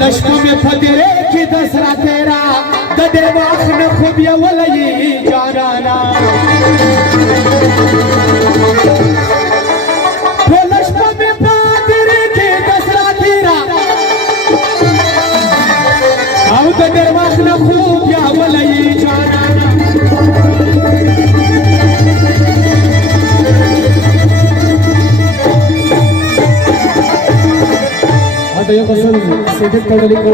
लश्म में फतेरे की दसरा तेरा गदे वाख न खुबिया वलई जाना लश्म में फतेरे की दसरा तेरा अब गदे वाख न खुबिया वलई जाना ये फसल सेकंड पढ़ने को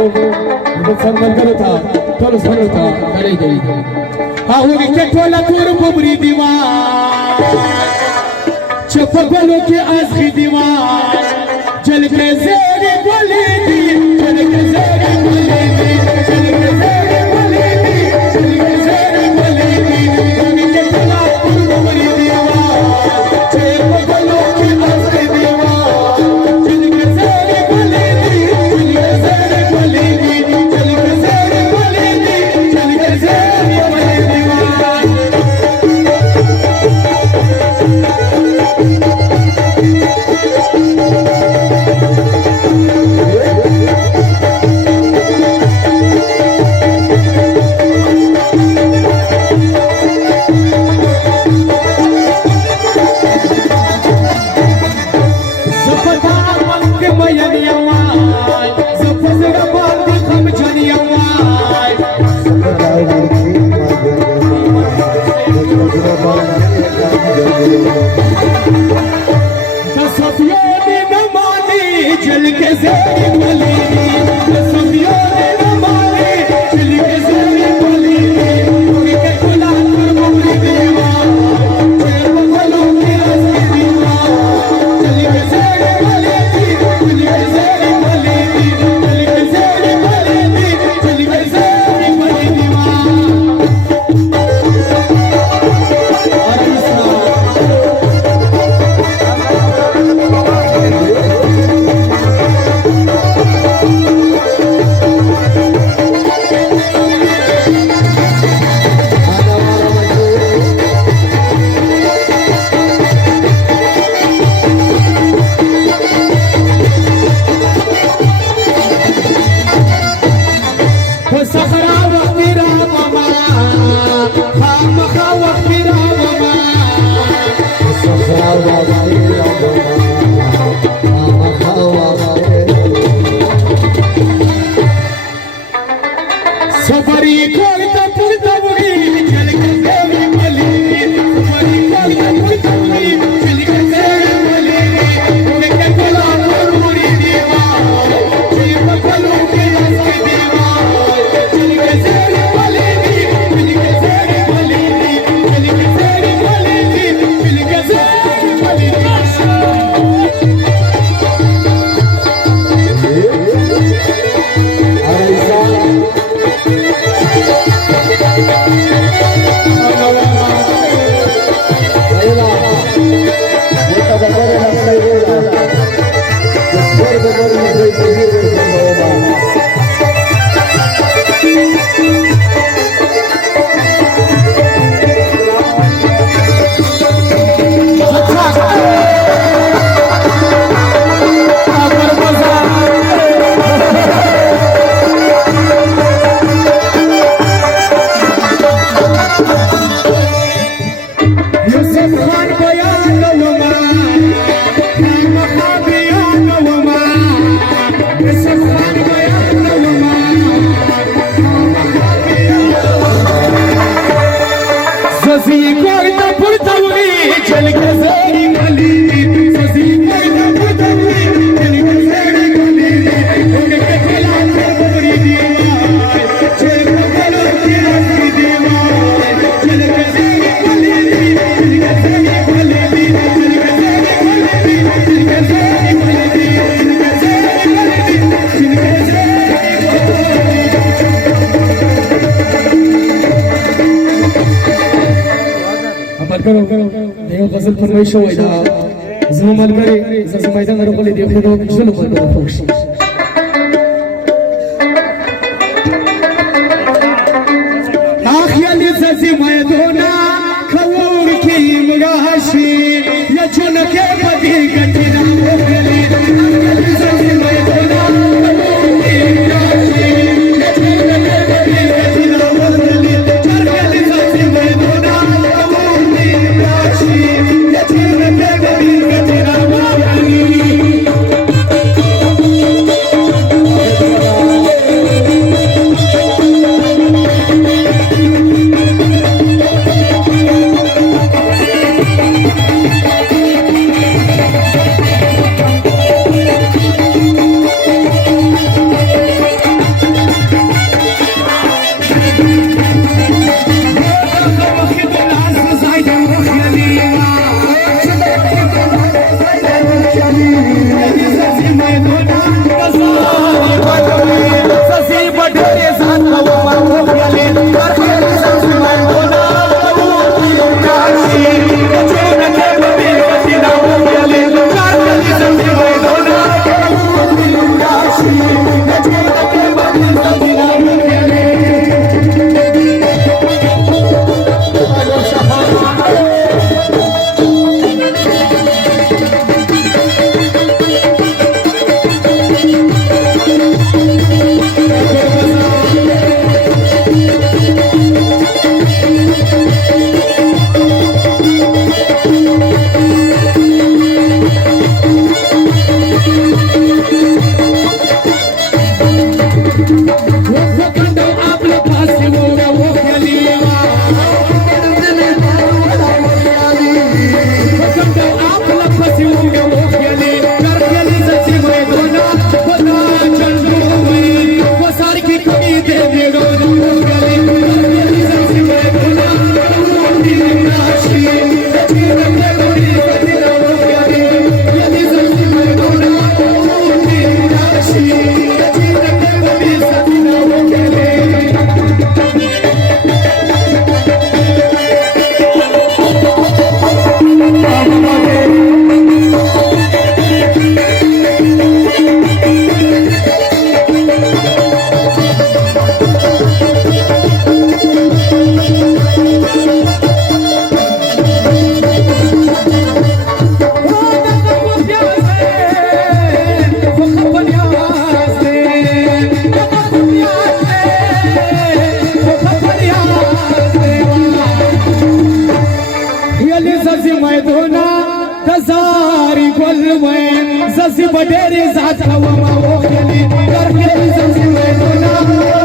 जब संगल करो था तो सुनो था करे गई हाँ वो के टोला तोर बुबरी दीवार चपगलों के आज़ी दीवार जल के ज़ेरे बोले दी जल के ज़ेरे बोले दी जल के ज़ेरे बोले दी जल के ज़ेरे बोले दी वो के टोला तोर बुबरी दीवार चपगलों के आज़ी दीवार जल के ज़ेरे बोले देव गजल फरमाइश होयदा जमाल करे जस मैदान रोकले देव फरो किशन पर फोक्स नाखियाली जसी मैदाना खवर की मगाशी या चुन के बदी गठना होले नाखियाली जसी मैदाना खवर की मगाशी या चुन के बदी गठना होले नाखियाली जसी मैदाना जसी बडेरी जात हवा वो खेली कर के जसी मैदाना